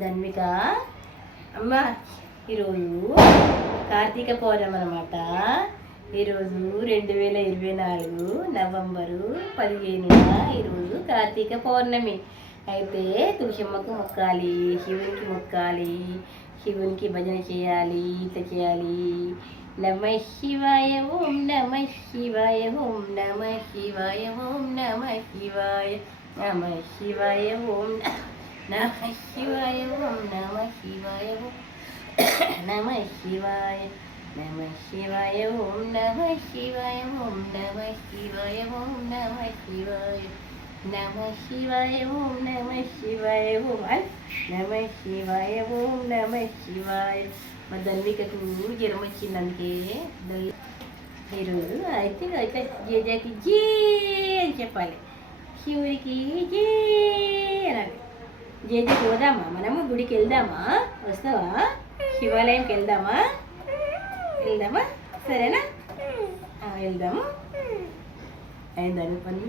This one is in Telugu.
ధన్విక అమ్మ ఈరోజు కార్తీక పౌర్ణమి అనమాట. ఈరోజు 2024 నవంబరు 15న ఈరోజు కార్తీక పౌర్ణమి. అయితే తులసమ్మకు మొక్కాలి, శివునికి మొక్కాలి, శివునికి భజన చేయాలి, ఇట్లా చేయాలి. నమ శివాయ ఓం నమ శివాయ ఓం నమ శివాయ ఓం నమ శివాయ నమ శివాయ ఓం నమ శివాయ ఓం నమ శివాయ ఓం నమ శివాయ నమ శివాయ ఓం నమ శివాయ ఓం నమ శివాయ ఓం నమ శివాయ నమ శివాయ ఓం నమ శివాయ ఓం నమ శివాయ ఓం నమ శివాయ. మా ధన్వికకు జ్వరం వచ్చింది, అందుకే ఈరోజు అయితే జేజాకి జే అని చెప్పాలి, శివుడికి జే అనాలి. జేజాకి పోదామా, మనము గుడికి వెళ్దామా? వస్తావా? శివాలయంకి వెళ్దామా? సరేనా? వెళ్దాము. అయిందా పని?